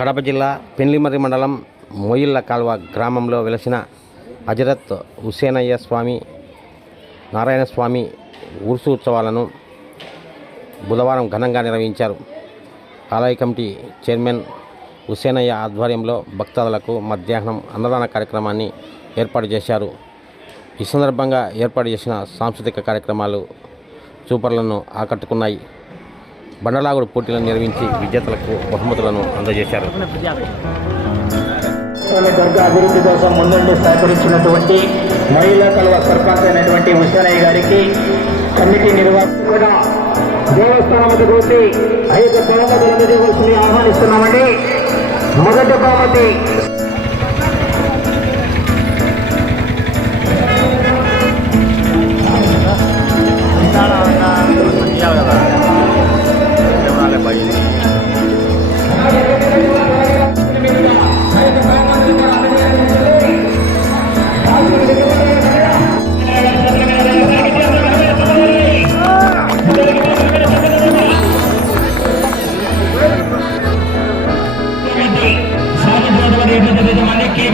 కడప జిల్లా పెండ్లిమర్రి మండలం మొయిళ్ళ కాల్వ గ్రామంలో వెలసిన హజరత్ హుసేనయ్య స్వామి నారాయణ స్వామి ఉరుసు ఉత్సవాలను బుధవారం ఘనంగా నిర్వహించారు. ఆలయ కమిటీ చైర్మన్ హుసేనయ్య ఆధ్వర్యంలో భక్తాదులకు మధ్యాహ్నం అన్నదాన కార్యక్రమాన్ని ఏర్పాటు చేశారు. ఈ సందర్భంగా ఏర్పాటు చేసిన సాంస్కృతిక కార్యక్రమాలు చూపర్లను ఆకట్టుకున్నాయి. బండలాగుడు పోటీలను నిర్వహించి విజేతలకు బహుమతులను అందజేశారు. దుర్గా అభివృద్ధి కోసం ముందుండి సహకరించినటువంటి మహిళా కలువ సర్పంచ్ అయినటువంటి హుసేనయ్య గారికి కమిటీ నిర్వాహకులుగా దేవస్థానం గురించి 5 బహుమతులు అందజేయవలసింది ఆహ్వానిస్తున్నామండి. మొదటి బహుమతి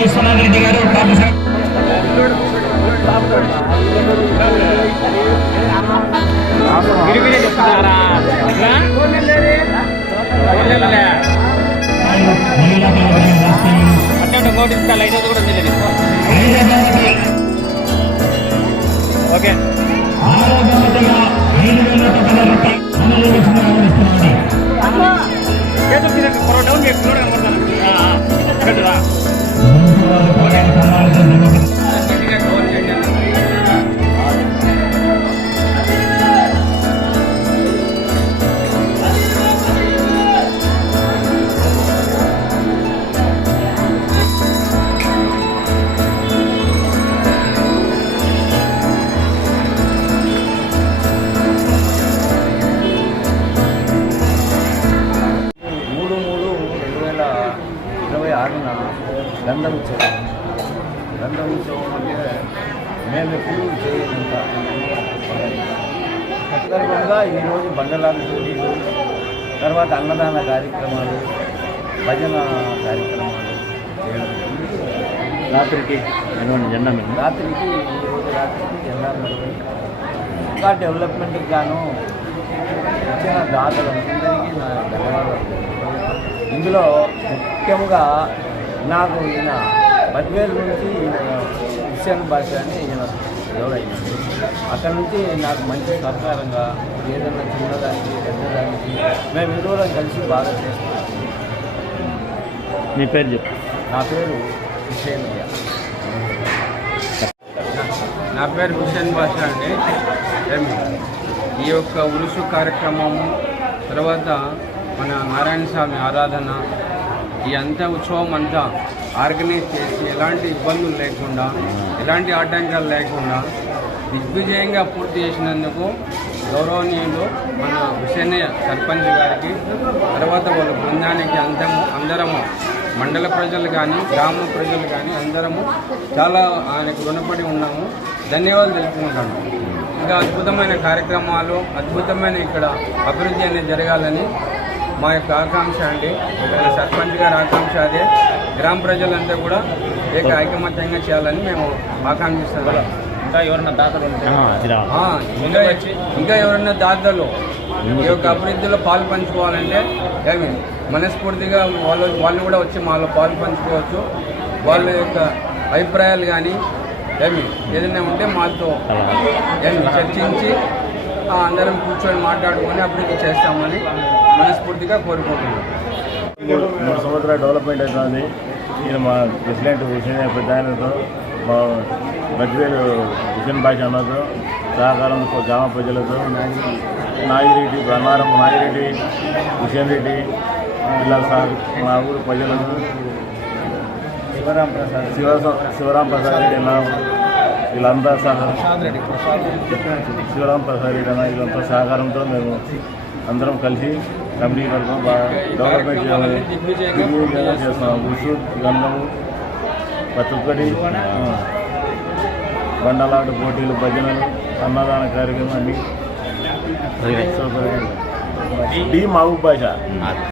విశ్వనాథరెడ్డి గారు ఓకే గంధం ఉత్సవం అంటే మేము ఎప్పుడు చేయనంత సందర్భంగా ఈరోజు బండలాగు పోటీలు, తర్వాత అన్నదాన కార్యక్రమాలు, భజన కార్యక్రమాలు చేయడం. రాత్రికి ఈరోజు రాత్రికి జెండా ఇంకా డెవలప్మెంట్కి గాను ఇచ్చిన దాతలందరికీ నా ధన్యవాదాలు. ఇందులో ముఖ్యంగా నాకు ఈయన బద్వేలు నుంచి హుస్సేన్ భాష అని ఈయన ఎవరైంది. అక్కడ నుంచి నాకు మంచి సహకారంగా ఏదైనా చిన్నదానికి పెద్దదానికి మేము ఇరువురం కలిసి బాగా చేస్తున్నాం. మీ పేరు చెప్పు. నా పేరు హుసేనయ్య. నా పేరు హుస్సేన్ భాష అండి. ఈ యొక్క ఉరుసు కార్యక్రమము తర్వాత మన నారాయణ స్వామి ఆరాధన ఈ అంతా ఉత్సవం అంతా ఆర్గనైజ్ చేసి ఎలాంటి ఇబ్బందులు లేకుండా ఎలాంటి ఆటంకాలు లేకుండా దిగ్విజయంగా పూర్తి చేసినందుకు గౌరవనీయులు మన హుసేనయ్య సర్పంచ్ గారికి, తర్వాత వాళ్ళ బృందానికి అందరము మండల ప్రజలు కానీ గ్రామ ప్రజలు కానీ అందరము చాలా ఆయనకు రుణపడి ఉన్నాము. ధన్యవాదాలు తెలుపుకుంటాము. ఇంకా అద్భుతమైన కార్యక్రమాలు, అద్భుతమైన ఇక్కడ అభివృద్ధి అనేది జరగాలని మా యొక్క ఆకాంక్ష అండి. సర్పంచ్ గారి ఆకాంక్ష అదే. గ్రామ ప్రజలంతా కూడా ఐకమత్యంగా చేయాలని మేము ఆకాంక్షిస్తున్నాం. ఇంకా ఎవరన్నా దాతలు ఇంకా ఎవరన్నా దాతలు ఈ యొక్క అభివృద్ధిలో పాలు పంచుకోవాలంటే మనస్ఫూర్తిగా వాళ్ళు కూడా వచ్చి మాలో పాలు పంచుకోవచ్చు. వాళ్ళ యొక్క అభిప్రాయాలు కానీ ఏదైనా ఉంటే మాతో చర్చించి అందరం కూర్చొని మాట్లాడుకొని అభివృద్ధి చేస్తామని మనస్ఫూర్తిగా కోరుకుంటున్నాం. 3 సంవత్సరాల డెవలప్మెంట్ అవుతుంది. ఈయన మా ప్రెసిడెంట్ హుసేనయ్య పెద్ద ఆయనతో, మా బద్వేలు హుసేన్ భాష అన్నతో సహకారంతో గ్రామ ప్రజలతో నాగిరెడ్డి బ్రహ్మారం నాగిరెడ్డి హుసేన్ రెడ్డి పిల్లల సార్ మా ఊరు ప్రజలకు శివరాం ప్రసాద్ రెడ్డి అన్న వీళ్ళంతా శివరాం ప్రసాద్ రెడ్డి అన్న వీళ్ళంతా సహకారంతో మేము అందరం కలిసి కమిటీ వరకు బాగా డెవలప్మెంట్ చేయాలని చేస్తున్నాం. ఉసు గంధము ప్రతి ఒక్కటి బండలాట పోటీలు, భజనలు, అన్నదాన కార్యక్రమం అన్నీ సౌకర్యంగా. డి మహబూబ్ భాష.